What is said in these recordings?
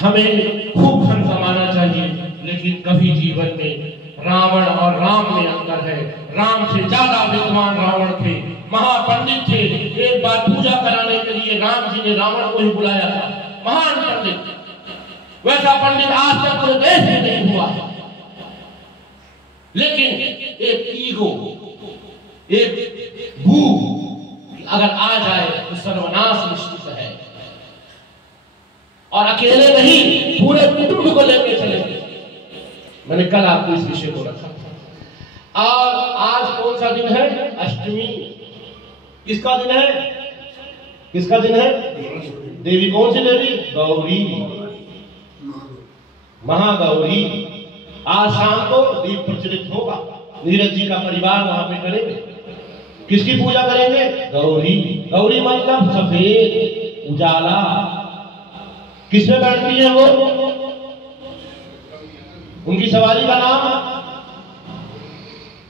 हमें खूब धन कमाना चाहिए, लेकिन कभी जीवन में रावण और राम में अंतर है। राम से ज्यादा विद्वान रावण थे, महापंडित थे। एक बार पूजा कराने के लिए राम जी ने रावण को ही बुलाया था, महान पंडित। वैसा पंडित आज तक पूरे देश में नहीं हुआ है। लेकिन एक ईगो, एक भूख अगर आ जाए तो सर्वनाश निश्चित है। और अकेले नहीं, पूरे कुटुंब को लेकर चलेंगे। मैंने कल आपको इस विषय को रखा। और आज कौन सा दिन है? अष्टमी। किसका दिन है? किसका दिन है? देवी कौन सी देवी? गौरी, महागौरी। आज शाम को दीप प्रज्वलित होगा, नीरज जी का परिवार वहां पे करेंगे। किसकी पूजा करेंगे? गौरी। गौरी मतलब सफेद उजाला। किसमें बैठती है वो? उनकी सवारी का नाम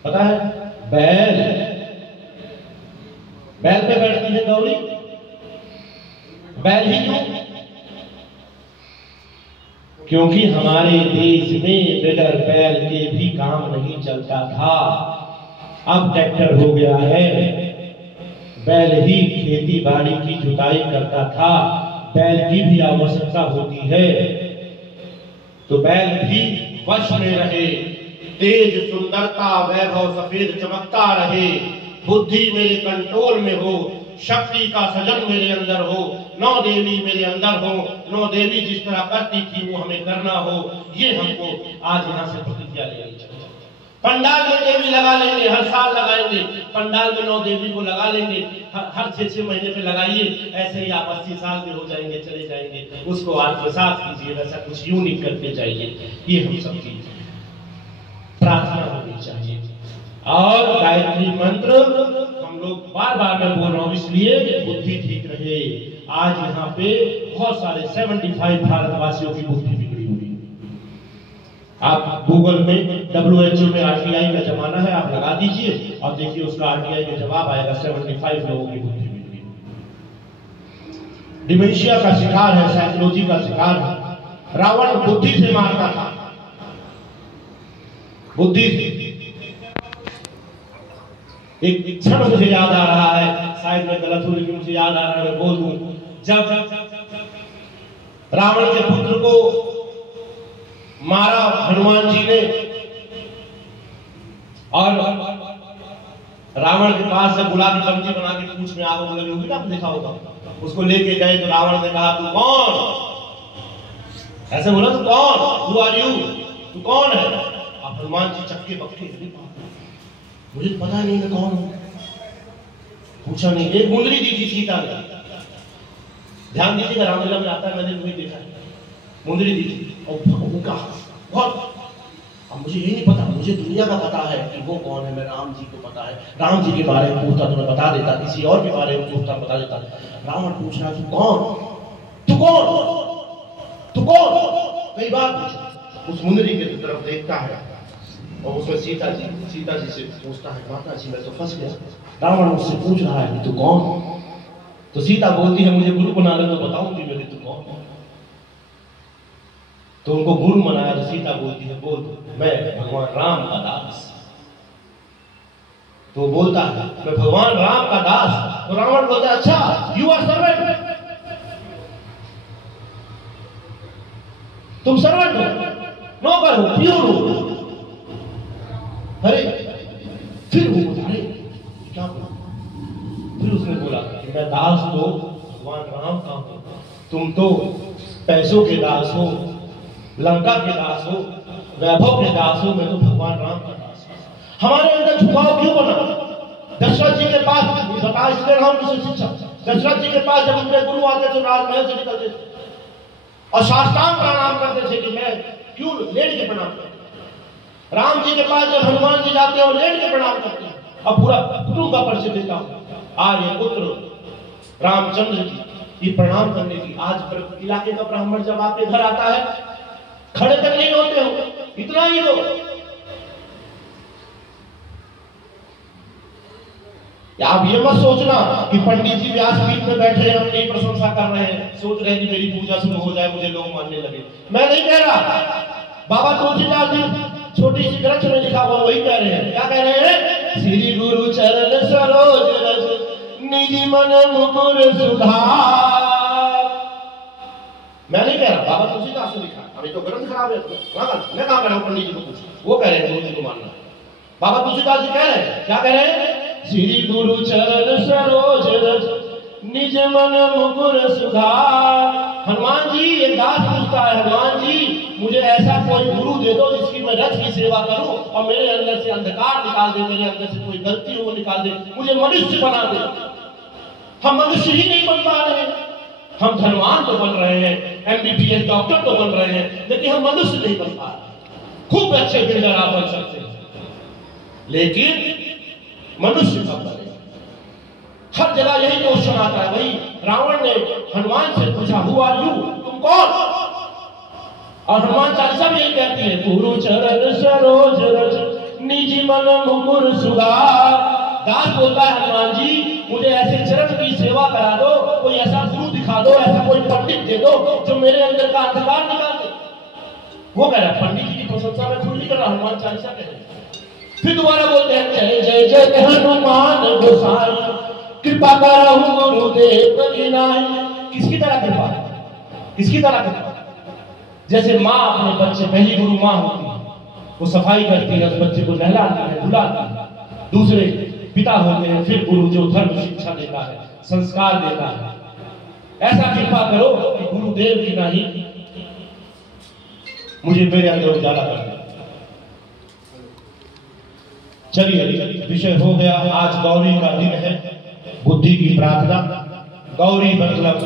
पता है? बैल। बैल पे बैठती है गौरी। बैल ही क्यों? क्योंकि हमारे देश में बगैर बैल के भी काम नहीं चलता था। अब ट्रैक्टर हो गया है। बैल ही खेती बाड़ी की जुताई करता था। बैल की भी आवश्यकता होती है, तो बैल भी वश में रहे। तेज, सुंदरता, वैभव, सफेद चमकता रहे। बुद्धि मेरे कंट्रोल में हो, शक्ति का सजन मेरे अंदर हो, 9 देवी मेरे अंदर हो। 9 देवी जिस तरह करती थी वो हमें करना हो। ये हमको आज यहाँ से प्रतिज्ञा लेनी चाहिए। पंडाल में देवी लगा लेंगे, हर साल लगाएंगे। पंडाल में 9 देवी को लगा लेंगे, हर 6-6 महीने पे लगाइए। ऐसे ही आप 80 साल के हो जाएंगे, चले जाएंगे। उसको आत्मसात कीजिए, वैसा कुछ यूनिक करके जाइए। ये हम सब की प्रार्थना होनी चाहिए। और गायत्री मंत्र हम लोग बार बार मैं बोल रहा हूँ इसलिए बुद्धि ठीक रहे। आज यहाँ पे बहुत सारे 75 भारतवासियों की बुद्धि बिगड़ी हुई। आप गूगल में WHO में RTI का जमाना है, आप लगा दीजिए और देखिए उसका RTI में जवाब आएगा। 75 लोगों की बुद्धि बिगड़ी। डिमेंशिया का शिकार है, साइकोलॉजी का शिकार है। रावण बुद्धि से मारता था, बुद्धि से। एक क्षण मुझे याद आ रहा है, शायद मैं गलत हूं लेकिन मुझे याद आ रहा है, मैं बोल दूं। जब रावण के पुत्र को मारा हनुमान जी ने, और रावण के पास से गुलाबी पंक्ति बना के पूंछ में आग लगी होगी ना, आपने देखा होगा। उसको लेके गए तो रावण ने कहा तू कौन? ऐसे बोला, तू कौन? Who are you? तू कौन है? अब हनुमान जी चक्के बक्के, मुझे पता नहीं मैं कौन हूं। पूछा नहीं। एक मुंदरी दी थी सीता ने, ध्यान दीजिएगा, रामलीला में आता है, मैंने वही देखा है। मुंदरी दी थी और उनका बहुत, अब मुझे ये नहीं पता, मुझे दुनिया का पता है कि वो कौन है। मैं राम जी को पता है, राम जी के बारे में पूछता तो मैं बता देता, किसी और के बारे में पूछता बता देता। रावण पूछ रहा तू कौन? तू कौन? तू कौन? कई बार पूछा। उस मुंदरी के तरफ देखता है और उसमें सीता जी से पूछता है, माता जी मैं तो फंस गया। रावण उससे पूछ रहा है कि तू कौन? तो सीता बोलती है मुझे गुरु बना ले तो बताऊंगी मैं तू कौन। तो उनको गुरु बनाया तो सीता बोलती है बोल मैं भगवान राम का दास। तो बोलता है मैं भगवान राम का दास। तो रावण बोलता है अच्छा यू आर सर्वेंट, तुम सर्वेंट हो, नौकर हो, प्यूर हो। अरे फिर वो बताए क्या बोला? फिर उसने बोला कि मैं दास तो भगवान राम का हूं, तुम तो पैसों के दास हो, लंका के दास हो, वैभव के दास हो, मैं तो भगवान राम का दास हूं। हमारे अंदर झुकाव क्यों बना? दशरथ जी के पास बता, इसलिए राम की शिक्षा, दशरथ जी के पास जब उनके गुरु आते तो राजमहल से निकलते थे और साष्टांग प्रणाम करते थे कि मैं क्यों लेट के प्रणाम करते। राम जी के पास जब हनुमान जी जाते हैं और लेट के प्रणाम करते हैं। अब पूरा कुटुंब का परिचय देता हूं। आज ये पुत्र रामचंद्र जी ये प्रणाम करने की, आज इलाके का ब्राह्मण जब आपके घर आता है खड़े तक नहीं होते हो, इतना ही हो। आप ये मत सोचना कि पंडित जी व्यासपीठ में बैठे हैं, अपनी प्रशंसा कर रहे हैं, सोच रहे हैं कि मेरी पूजा शुरू हो जाए, मुझे लोग मानने लगे। मैं नहीं कह रहा, बाबा तुलसीदास जी छोटी सी ग्रंथ में लिखा हुआ वही कह रहे हैं। क्या कह रहे हैं? श्री गुरु चरण सरोज रज निज मन मुकुर सुधार। मैं नहीं कह रहा, बाबा तुलसीदास ने लिखा, अभी तो ग्रंथ खराब है। मैं कहां कह रहा हूं? पंडित जी को पूछो, वो कह रहे हैं गुरु जी को मानना। बाबा तुलसीदास जी कह रहे हैं, क्या कह रहे हैं? श्री गुरु चरण सरोज रज निज मन मुकुर सुधार। हनुमान जी एक दास पूछता है, हनुमान जी मुझे ऐसा कोई गुरु दे दो जिसकी मैं रथ की सेवा करूं और मेरे अंदर से अंधकार निकाल दे, मेरे अंदर से कोई गलती हो वो निकाल दे, मुझे मनुष्य बना दे। हम मनुष्य ही नहीं बन पा रहे, हम धनवान तो बन रहे हैं, MBBS डॉक्टर तो बन रहे हैं, लेकिन हम मनुष्य नहीं बन पा रहे। खूब अच्छे बिल्डर आप बन सकते हैं, लेकिन मनुष्य कब बने? हर जगह यही क्वेश्चन आता है। वही रावण ने हनुमान से पूछा, हु आर यू, तुम कौन? और हनुमान चालीसा में यही कहती है, गुरु चरण सरोज रज निज मन मुकुर सुधार। दास बोलता है, हनुमान जी मुझे ऐसे चरण की सेवा करा दो, कोई ऐसा गुरु दिखा दो, ऐसा कोई पंडित दे दो जो मेरे अंदर का अंधकार निकाल दे। वो कह रहा है, पंडित जी की प्रशंसा में खुद नहीं कर रहा, हनुमान चालीसा कह रहे हैं। फिर दोबारा बोलते हैं, जय जय जय हनुमान गोसाई कृपा करहु गुरुदेव की नाई। किसकी तरह कृपा? किसकी तरह कृपा? जैसे माँ अपने बच्चे, पहली गुरु माँ होती है, वो सफाई करती है, उस बच्चे को नहलाती है, धुलाती है। दूसरे पिता होते हैं, फिर गुरु जो धर्म शिक्षा देता है, संस्कार देता है। ऐसा कृपा करो कि गुरुदेव की नहीं मुझे मेरे अंदर उजाला कर दे। चलिए, विषय हो गया। आज गौरी का दिन है, बुद्धि की प्रार्थना। गौरी मतलब